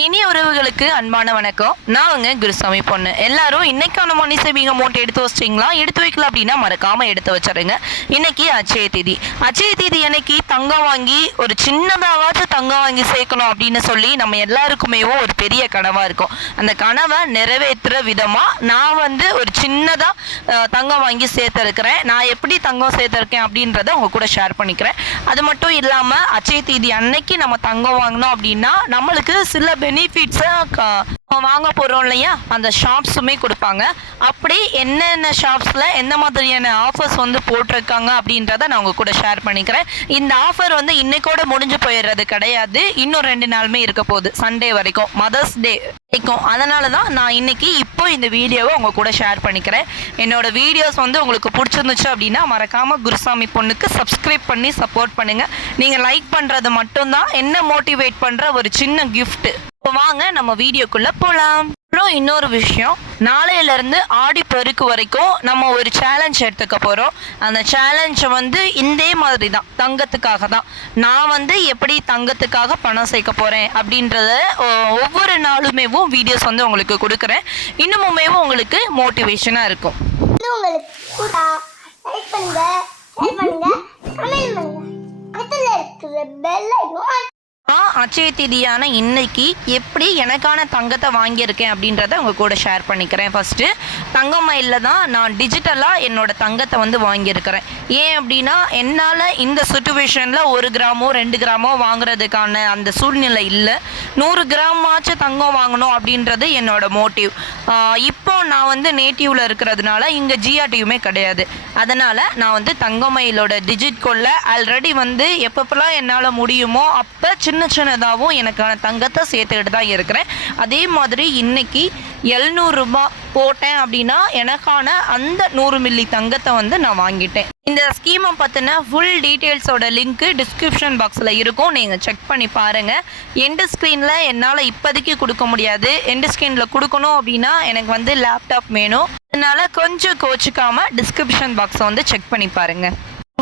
இனிய உறவுகளுக்கு அன்பான வணக்கம். நான் உங்க குருசாமி பொண்ணு. எல்லாரும் இன்னைக்கான மணி சேவிங் அமௌண்ட் எடுத்து வச்சிட்டீங்களா? எடுத்து வைக்கல அப்படின்னா மறக்காம எடுத்து வச்சிருங்க. இன்னைக்கு அச்சய தேதி. அச்சய தேதி அன்னைக்கு தங்கம் வாங்கி ஒரு சின்னதாவாச்சும் தங்கம் வாங்கி சேர்க்கணும் அப்படின்னு சொல்லி நம்ம எல்லாருக்குமே ஒரு பெரிய கனவா இருக்கும். அந்த கனவை நிறைவேற்றுற விதமா நான் வந்து ஒரு சின்னதா தங்கம் வாங்கி சேர்த்திருக்கிறேன். நான் எப்படி தங்கம் சேர்த்திருக்கேன் அப்படின்றத உங்க கூட ஷேர் பண்ணிக்கிறேன். அது மட்டும் இல்லாம அச்சய தேதி அன்னைக்கு நம்ம தங்கம் வாங்கினோம் அப்படின்னா நம்மளுக்கு சில பெனிஃபிட்ஸை வாங்க போகிறோம் இல்லையா? அந்த ஷாப்ஸுமே கொடுப்பாங்க. அப்படி என்னென்ன ஷாப்ஸில் எந்த மாதிரியான ஆஃபர்ஸ் வந்து போட்டிருக்காங்க அப்படின்றத நான் உங்கள் கூட ஷேர் பண்ணிக்கிறேன். இந்த ஆஃபர் வந்து இன்னைக்கோட முடிஞ்சு போயிடுறது கிடையாது. இன்னும் ரெண்டு நாளுமே இருக்க போகுது. சண்டே வரைக்கும் மதர்ஸ் டே வரைக்கும். அதனால தான் நான் இன்னைக்கு இப்போ இந்த வீடியோவை உங்கள் கூட ஷேர் பண்ணிக்கிறேன். என்னோட வீடியோஸ் வந்து உங்களுக்கு பிடிச்சிருந்துச்சு அப்படின்னா மறக்காமல் குருசாமி பொண்ணுக்கு சப்ஸ்கிரைப் பண்ணி சப்போர்ட் பண்ணுங்கள் நீங்கள் லைக் பண்ணுறது மட்டும்தான். என்ன மோட்டிவேட் பண்ணுற ஒரு சின்ன கிஃப்ட்டு இப்போ வாங்க நம்ம வீடியோக்குள்ள போலாம். அப்புறம் இன்னொரு விஷயம் நாளையில இருந்து ஆடி பெருக்கு வரைக்கும் நம்ம ஒரு சேலஞ்ச் எடுத்துக்க போறோம். அந்த சேலஞ்சை வந்து இதே மாதிரி தான் தங்கத்துக்காக தான். நான் வந்து எப்படி தங்கத்துக்காக பணம் சேர்க்க போறேன் அப்படின்றத ஒவ்வொரு நாளுமேவும் வீடியோஸ் வந்து உங்களுக்கு கொடுக்குறேன். இன்னமுமேவும் உங்களுக்கு மோட்டிவேஷனாக இருக்கும். உங்களுக்கு நான் அச்சய தேதியான இன்னைக்கு எப்படி எனக்கான தங்கத்தை வாங்கியிருக்கேன் அப்படின்றத உங்கள் கூட ஷேர் பண்ணிக்கிறேன். ஃபஸ்ட்டு தங்க மயிலில் தான் நான் டிஜிட்டலாக என்னோட தங்கத்தை வந்து வாங்கியிருக்கிறேன். ஏன் அப்படின்னா என்னால் இந்த சுச்சுவேஷனில் ஒரு கிராமோ ரெண்டு கிராமோ வாங்குறதுக்கான அந்த சூழ்நிலை இல்லை. நூறு கிராமாச்சும் தங்கம் வாங்கணும் அப்படின்றது என்னோட மோட்டிவ் இப்போ நான் வந்து நேட்டிவில் இருக்கிறதுனால இங்கே ஜிஆர்டியுமே கிடையாது. அதனால் நான் வந்து தங்கமயிலோட டிஜிட் கொள்ள ஆல்ரெடி வந்து எப்பப்பெல்லாம் என்னால் முடியுமோ அப்போ சின்ன சின்னதாகவும் எனக்கான தங்கத்தை சேர்த்துக்கிட்டு தான் இருக்கிறேன். அதே மாதிரி இன்னைக்கு எழுநூறுபா போட்டேன் அப்படின்னா எனக்கான அந்த நூறு மில்லி தங்கத்தை வந்து நான் வாங்கிட்டேன். இந்த ஸ்கீமை பற்றின ஃபுல் டீட்டெயில்ஸோட லிங்க்கு டிஸ்கிரிப்ஷன் பாக்ஸில் இருக்கும். நீங்கள் செக் பண்ணி பாருங்கள் எண்டு ஸ்க்ரீனில் என்னால் இப்போதைக்கு கொடுக்க முடியாது. எண்டு ஸ்க்ரீனில் கொடுக்கணும் அப்படின்னா எனக்கு வந்து லேப்டாப் வேணும். அதனால் கொஞ்சம் கோச்சிக்காமல் டிஸ்கிரிப்ஷன் பாக்ஸை வந்து செக் பண்ணி பாருங்கள்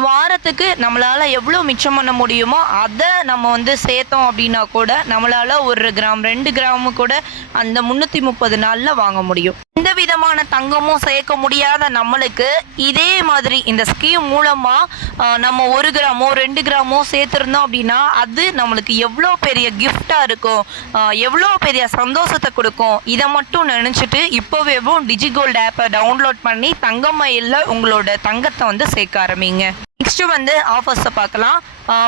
வாரத்துக்கு நம்மளால் எவ்வளோ மிச்சம் பண்ண முடியுமோ அதை நம்ம வந்து சேர்த்தோம் அப்படின்னா கூட நம்மளால் ஒரு கிராம் ரெண்டு கிராமு கூட அந்த முந்நூற்றி முப்பது நாளில் வாங்க முடியும். எந்த விதமான தங்கமும் சேர்க்க முடியாத நம்மளுக்கு இதே மாதிரி இந்த ஸ்கீம் மூலமாக நம்ம ஒரு கிராமோ ரெண்டு கிராமோ சேர்த்துருந்தோம் அப்படின்னா அது நம்மளுக்கு எவ்வளோ பெரிய கிஃப்டாக இருக்கும் எவ்வளோ பெரிய சந்தோஷத்தை கொடுக்கும் இதை மட்டும் நினச்சிட்டு இப்போவேவும் டிஜிகோல்டு ஆப்பை டவுன்லோட் பண்ணி தங்கமயிலில் உங்களோட தங்கத்தை வந்து சேர்க்க ஆரம்பிங்க. நெக்ஸ்ட் வந்து ஆஃபர்ஸை பார்க்கலாம்.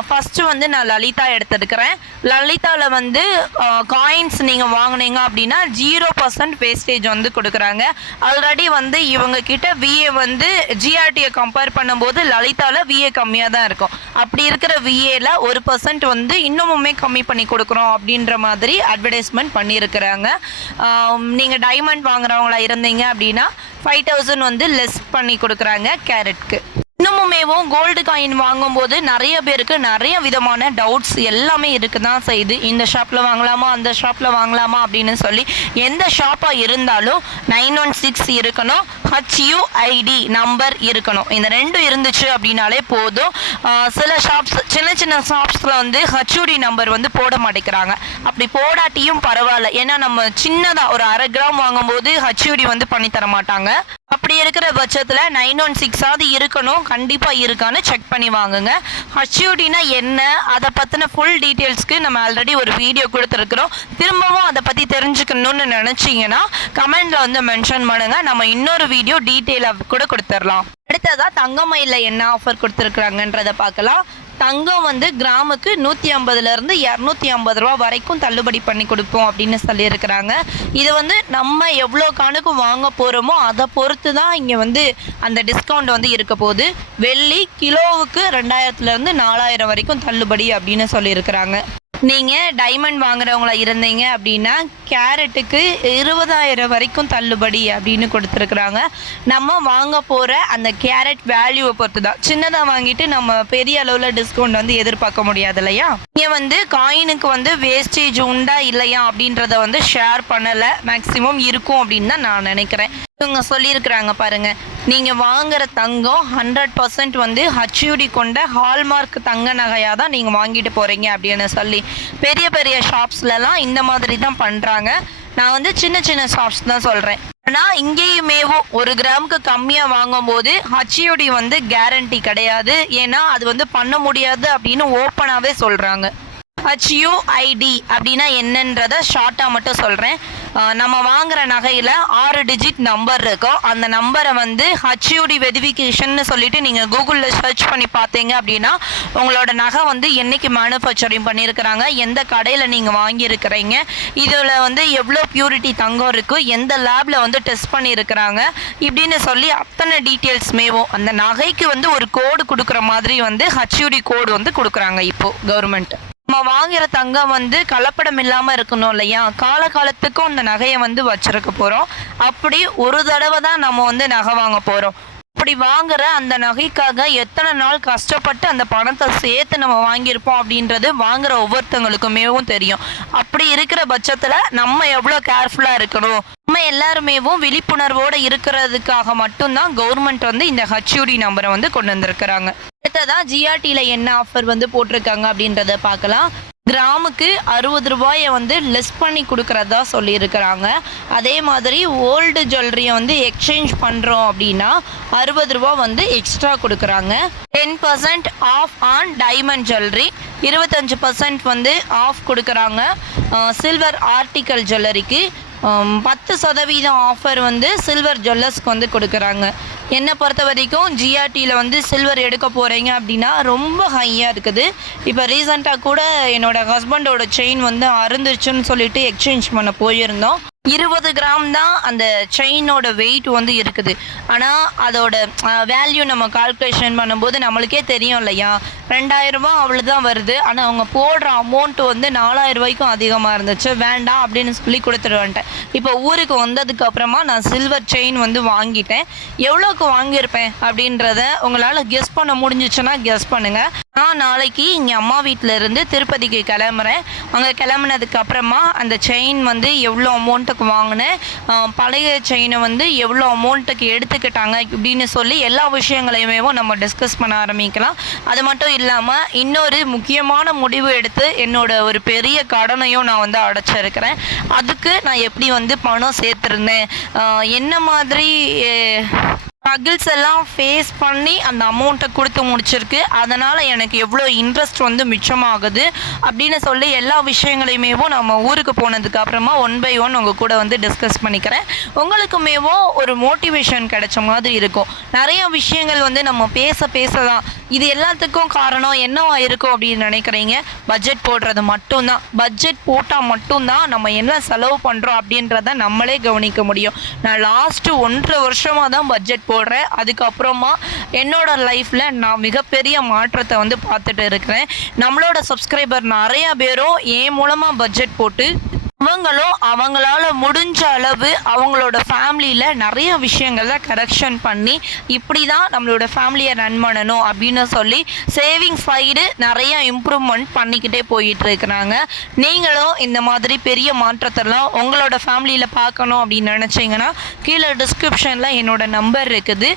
ஃபஸ்ட்டு வந்து நான் லலிதா எடுத்துருக்கிறேன் லலிதாவில் வந்து காயின்ஸ் நீங்கள் வாங்குனீங்க அப்படின்னா ஜீரோ பர்சன்ட் வேஸ்டேஜ் வந்து கொடுக்குறாங்க. ஆல்ரெடி வந்து இவங்க கிட்ட விஏ வந்து ஜிஆர்டியை கம்பேர் பண்ணும்போது லலிதாவில் விஏ கம்மியாக தான் இருக்கும். அப்படி இருக்கிற விஏல ஒரு பர்சன்ட் வந்து இன்னமுமே கம்மி பண்ணி கொடுக்குறோம் அப்படின்ற மாதிரி அட்வர்டைஸ்மெண்ட் பண்ணியிருக்கிறாங்க. நீங்கள் டைமண்ட் வாங்குறவங்களா இருந்தீங்க அப்படின்னா ஃபைவ் தௌசண்ட் வந்து லெஸ் பண்ணி கொடுக்குறாங்க கேரட்க்கு இன்னமுமேவும் கோல்டு காயின் வாங்கும்போது நிறைய பேருக்கு நிறைய விதமான டவுட்ஸ் எல்லாமே இருக்கு தான் செய்யுது இந்த ஷாப்பில் வாங்கலாமா அந்த ஷாப்பில் வாங்கலாமா அப்படின்னு சொல்லி எந்த ஷாப்பாக இருந்தாலும் நைன் ஒன் சிக்ஸ் இருக்கணும் ஹச்யூஐடி நம்பர் இருக்கணும். இந்த ரெண்டும் இருந்துச்சு அப்படின்னாலே போதும். சில ஷாப்ஸ் சின்ன சின்ன ஷாப்ஸில் வந்து ஹச்யூடி நம்பர் வந்து போட மாட்டேங்கிறாங்க. அப்படி போடாட்டியும் பரவாயில்ல. ஏன்னா நம்ம சின்னதாக ஒரு அரை கிராம் வாங்கும்போது ஹச்யூடி வந்து பண்ணி தர மாட்டாங்க. அப்படி இருக்கிற பட்சத்தில் நைன் ஒன் சிக்ஸாவது இருக்கணும். கண்டிப்பாக இருக்கான்னு செக் பண்ணி வாங்குங்க. ஹச்யூடினா என்ன? அதை பற்றின ஃபுல் டீட்டெயில்ஸ்க்கு நம்ம ஆல்ரெடி ஒரு வீடியோ கொடுத்துருக்குறோம். திரும்பவும் அதை பற்றி தெரிஞ்சுக்கணும்னு நினச்சிங்கன்னா கமெண்டில் வந்து மென்ஷன் பண்ணுங்க. நம்ம இன்னொரு வீடியோ டீட்டெயிலாக கூட கொடுத்துடலாம் அடுத்ததாக தங்கமயில என்ன ஆஃபர் கொடுத்துருக்குறாங்கன்றதை பார்க்கலாம். தங்கம் வந்து கிராமுக்கு நூற்றி ஐம்பதுலேருந்து இரநூத்தி ஐம்பது ரூபா வரைக்கும் தள்ளுபடி பண்ணி கொடுப்போம் அப்படின்னு சொல்லியிருக்கிறாங்க. இது வந்து நம்ம எவ்வளோ கணக்கு வாங்க போகிறோமோ அதை பொறுத்து தான் இங்கே வந்து அந்த டிஸ்கவுண்ட் வந்து இருக்க போகுது. வெள்ளி கிலோவுக்கு ரெண்டாயிரத்துலேருந்து நாலாயிரம் வரைக்கும் தள்ளுபடி அப்படின்னு சொல்லியிருக்கிறாங்க. நீங்கள் டைமண்ட் வாங்குறவங்களா இருந்தீங்க அப்படின்னா கேரட்டுக்கு இருபதாயிரம் வரைக்கும் தள்ளுபடி அப்படின்னு கொடுத்துருக்குறாங்க. நம்ம வாங்க போகிற அந்த கேரட் வேல்யூவை பொறுத்து தான் சின்னதாக வாங்கிட்டு நம்ம பெரிய அளவில் டிஸ்கவுண்ட் வந்து எதிர்பார்க்க முடியாது இல்லையா? இங்கே வந்து காயினுக்கு வந்து வேஸ்டேஜ் உண்டா இல்லையா அப்படின்றத வந்து ஷேர் பண்ணலை. மேக்ஸிமம் இருக்கும் அப்படின்னு தான் நான் நினைக்கிறேன். இவங்க சொல்லியிருக்கிறாங்க பாருங்க. நீங்கள் வாங்குற தங்கம் ஹண்ட்ரட் பர்சன்ட் வந்து ஹச்யூடி கொண்ட ஹால்மார்க் தங்க நகையாக தான் நீங்கள் வாங்கிட்டு போகிறீங்க அப்படின்னு சொல்லி பெரிய பெரிய ஷாப்ஸ்லலாம் இந்த மாதிரி தான் பண்ணுறாங்க நான் வந்து சின்ன சின்ன ஷாப்ஸ் தான் சொல்கிறேன் ஆனால் இங்கேயுமேவும் ஒரு கிராமுக்கு கம்மியாக வாங்கும்போது ஹச்யூடி வந்து கேரண்டி கிடையாது. ஏன்னா அது வந்து பண்ண முடியாது அப்படின்னு ஓப்பனாகவே சொல்கிறாங்க ஹச்யூஐடி அப்படின்னா என்னன்றத ஷார்ட்டாக மட்டும் சொல்கிறேன் நம்ம வாங்குற நகையில் ஆறு டிஜிட் நம்பர் இருக்கும். அந்த நம்பரை வந்து ஹச்யூடி வெரிஃபிகேஷன் சொல்லிட்டு நீங்கள் கூகுளில் சர்ச் பண்ணி பார்த்தீங்க அப்படின்னா உங்களோட நகை வந்து என்னைக்கு மேனுஃபேக்சரிங் பண்ணியிருக்கிறாங்க எந்த கடையில் நீங்கள் வாங்கியிருக்கிறீங்க இதில் வந்து எவ்வளோ பியூரிட்டி தங்கம் இருக்குது எந்த லேபில் வந்து டெஸ்ட் பண்ணியிருக்கிறாங்க இப்படின்னு சொல்லி அத்தனை டீட்டெயில்ஸ் மேவும் அந்த நகைக்கு வந்து ஒரு கோடு கொடுக்குற மாதிரி வந்து ஹச்யூடி கோடு வந்து கொடுக்குறாங்க இப்போது கவர்மெண்ட் நம்ம வாங்குற தங்கம் வந்து கலப்படம் இல்லாமல் இருக்கணும் இல்லையா? கால காலத்துக்கும் அந்த நகையை வந்து வச்சிருக்க போகிறோம் அப்படி ஒரு தடவை தான் நம்ம வந்து நகை வாங்க போகிறோம் அப்படி வாங்குற அந்த நகைக்காக எத்தனை நாள் கஷ்டப்பட்டு அந்த பணத்தை சேர்த்து நம்ம வாங்கியிருப்போம் அப்படின்றது வாங்குற ஒவ்வொருத்தங்களுக்குமேவும் தெரியும். அப்படி இருக்கிற பட்சத்தில் நம்ம எவ்வளோ கேர்ஃபுல்லாக இருக்கணும்? நம்ம எல்லாருமேவும் விழிப்புணர்வோடு இருக்கிறதுக்காக மட்டும்தான் கவர்மெண்ட் வந்து இந்த ஹச்யூடி நம்பரை வந்து கொண்டு வந்திருக்கிறாங்க. அடுத்ததா ஜிஆர்டியில் என்ன ஆஃபர் வந்து போட்டிருக்காங்க அப்படின்றத பார்க்கலாம். கிராமுக்கு அறுபது ரூபாயை வந்து லெஸ் பண்ணி கொடுக்குறதா சொல்லியிருக்கிறாங்க. அதே மாதிரி ஓல்டு ஜுவல்லரியை வந்து எக்ஸ்சேஞ்ச் பண்ணுறோம் அப்படின்னா அறுபது ரூபா வந்து எக்ஸ்ட்ரா கொடுக்குறாங்க. Ten percent off on diamond jewellery இருபத்தஞ்சு பர்சன்ட் வந்து ஆஃப் கொடுக்குறாங்க. சில்வர் ஆர்டிக்கல் ஜுவல்லரிக்கு பத்து சதவீதம் ஆஃபர் வந்து சில்வர் ஜுவல்லர்ஸ்க்கு வந்து கொடுக்குறாங்க. என்னை பொறுத்த வரைக்கும் ஜிஆர்டியில் வந்து சில்வர் எடுக்க போகிறீங்க அப்படின்னா ரொம்ப ஹையாக இருக்குது. இப்போ ரீசெண்டாக கூட என்னோடய ஹஸ்பண்டோட செயின் வந்து அறுந்துருச்சுன்னு சொல்லிட்டு எக்ஸ்சேஞ்ச் பண்ண போயிருந்தோம். இருபது கிராம் தான் அந்த செயினோட வெயிட் வந்து இருக்குது. ஆனால் அதோட வேல்யூ நம்ம கால்குலேஷன் பண்ணும்போது நம்மளுக்கே தெரியும் இல்லையா? ரெண்டாயிரம் அவ்வளோ தான் வருது. ஆனால் அவங்க போடுற அமௌண்ட் வந்து நாலாயிரம் ரூபாய்க்கும் அதிகமாக இருந்துச்சு. வேண்டாம் அப்படின்னு சொல்லி கொடுத்துருவேன்ட்டேன் இப்போ ஊருக்கு வந்ததுக்கு அப்புறமா நான் சில்வர் செயின் வந்து வாங்கிட்டேன். எவ்வளோக்கு வாங்கியிருப்பேன் அப்படின்றத உங்களால் கெஸ் பண்ண முடிஞ்சிச்சுன்னா கெஸ் பண்ணுங்கள் நான் நாளைக்கு இங்கே அம்மா வீட்டில் இருந்து திருப்பதிக்கு கிளம்புறேன். அங்கே கிளம்புனதுக்கு அப்புறமா அந்த செயின் வந்து எவ்வளோ அமௌண்ட்டுக்கு வாங்கினேன்? பழைய செயினை வந்து எவ்வளோ அமௌண்ட்டுக்கு எடுத்துக்கிட்டாங்க இப்படின்னு சொல்லி எல்லா விஷயங்களையுமே நம்ம டிஸ்கஸ் பண்ண ஆரம்பிக்கலாம். அது மட்டும் இல்லாமல் இன்னொரு முக்கியமான முடிவு எடுத்து என்னோட ஒரு பெரிய கடனையும் நான் வந்து அடைச்சிருக்கிறேன். அதுக்கு நான் எப்படி வந்து பணம் சேர்த்துருந்தேன்? என்ன மாதிரி ஸ்ட்ரகிள்ஸ் எல்லாம் ஃபேஸ் பண்ணி அந்த அமௌண்ட்டை கொடுத்து முடிச்சிருக்கு. அதனால் எனக்கு எவ்வளோ இன்ட்ரெஸ்ட் வந்து மிச்சமாகுது அப்படின்னு சொல்லி எல்லா விஷயங்களையுமேவும் நம்ம ஊருக்கு போனதுக்கு அப்புறமா ஒன் பை ஒன் உங்கள் கூட வந்து டிஸ்கஸ் பண்ணிக்கிறேன். உங்களுக்குமேவோ ஒரு மோட்டிவேஷன் கிடைச்ச மாதிரி இருக்கும். நிறைய விஷயங்கள் வந்து நம்ம பேச பேச தான் இது எல்லாத்துக்கும் காரணம் என்னவா இருக்கும் அப்படின்னு நினைக்கிறீங்க? பட்ஜெட் போடுறது மட்டும்தான். பட்ஜெட் போட்டால் மட்டும்தான் நம்ம என்ன செலவு பண்ணுறோம் அப்படின்றத நம்மளே கவனிக்க முடியும். நான் லாஸ்ட்டு ஒன்றரை வருஷமாக தான் பட்ஜெட் போடுறேன். அதுக்கப்புறமா என்னோட லைஃப்பில் நான் மிகப்பெரிய மாற்றத்தை வந்து பார்த்துட்டு இருக்கிறேன். நம்மளோட சப்ஸ்கிரைபர் நிறையா பேரும் என் மூலமாக பட்ஜெட் போட்டு அவங்களும் அவங்களால முடிஞ்ச அளவு அவங்களோட ஃபேமிலியில் நிறைய விஷயங்களை கரெக்ஷன் பண்ணி இப்படி தான் நம்மளோட ஃபேமிலியை ரன் பண்ணணும் அப்படின்னு சொல்லி சேவிங் சைடு நிறைய இம்ப்ரூவ்மெண்ட் பண்ணிக்கிட்டே போயிட்டு இருக்கிறாங்க. நீங்களும் இந்த மாதிரி பெரிய மாற்றத்தெல்லாம் உங்களோட ஃபேமிலியில் பார்க்கணும் அப்படின்னு நினச்சிங்கன்னா கீழே டிஸ்கிரிப்ஷனில் என்னோட நம்பர் இருக்குது.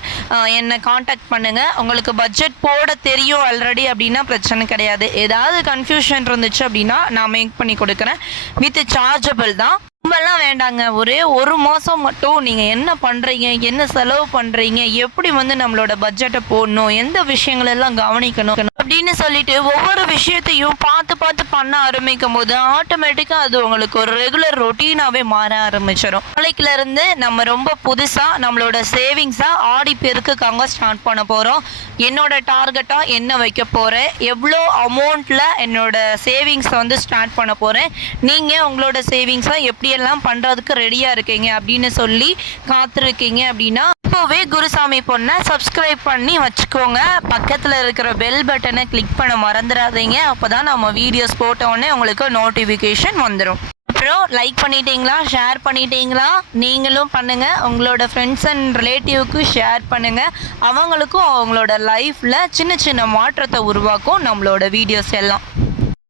என்னை காண்டாக்ட் பண்ணுங்கள் உங்களுக்கு பட்ஜெட் போட தெரியும் ஆல்ரெடி அப்படின்னா பிரச்சனை கிடையாது. ஏதாவது கன்ஃபியூஷன் இருந்துச்சு அப்படின்னா நான் மேக் பண்ணி கொடுக்குறேன். வித் சார்ஜபிள் தான். ரொம்பலாம் வேண்டாங்க. ஒரே ஒரு மாதம் மட்டும் நீங்கள் என்ன பண்ணுறீங்க என்ன செலவு பண்ணுறீங்க எப்படி வந்து நம்மளோட பட்ஜெட்டை போடணும் எந்த விஷயங்களெல்லாம் கவனிக்கணும் அப்படின்னு சொல்லிட்டு ஒவ்வொரு விஷயத்தையும் பார்த்து பார்த்து பண்ண ஆரம்பிக்கும் போது ஆட்டோமேட்டிக்காக அது உங்களுக்கு ஒரு ரெகுலர் ரொட்டீனாகவே மாற ஆரம்பிச்சிடும் நாளைக்குல இருந்து நம்ம ரொம்ப புதுசாக நம்மளோட சேவிங்ஸாக ஆடி பெருக்குக்காக ஸ்டார்ட் பண்ண போகிறோம் என்னோட டார்கெட்டாக என்ன வைக்க போகிறேன் எவ்வளோ அமௌண்ட்டில் என்னோட சேவிங்ஸை வந்து ஸ்டார்ட் பண்ண போகிறேன் நீங்கள் உங்களோட சேவிங்ஸை எப்படியெல்லாம் பண்ணுறதுக்கு ரெடியாக இருக்கீங்க அப்படின்னு சொல்லி காத்திருக்கீங்க அப்படின்னா இப்போவே குருசாமி பொண்ணை சப்ஸ்கிரைப் பண்ணி வச்சுக்கோங்க. பக்கத்தில் இருக்கிற பெல் பட்டனை கிளிக் பண்ண மறந்துடாதீங்க அப்போ தான் நம்ம வீடியோஸ் போட்ட உடனே உங்களுக்கு நோட்டிஃபிகேஷன் வந்துடும் அப்புறம் லைக் பண்ணிட்டீங்களா? ஷேர் பண்ணிட்டீங்களா? நீங்களும் பண்ணுங்கள் உங்களோட ஃப்ரெண்ட்ஸ் அண்ட் ரிலேட்டிவ்க்கு ஷேர் பண்ணுங்கள் அவங்களுக்கும் அவங்களோட லைஃப்பில் சின்ன சின்ன மாற்றத்தை உருவாக்கும் நம்மளோட வீடியோஸ் எல்லாம்.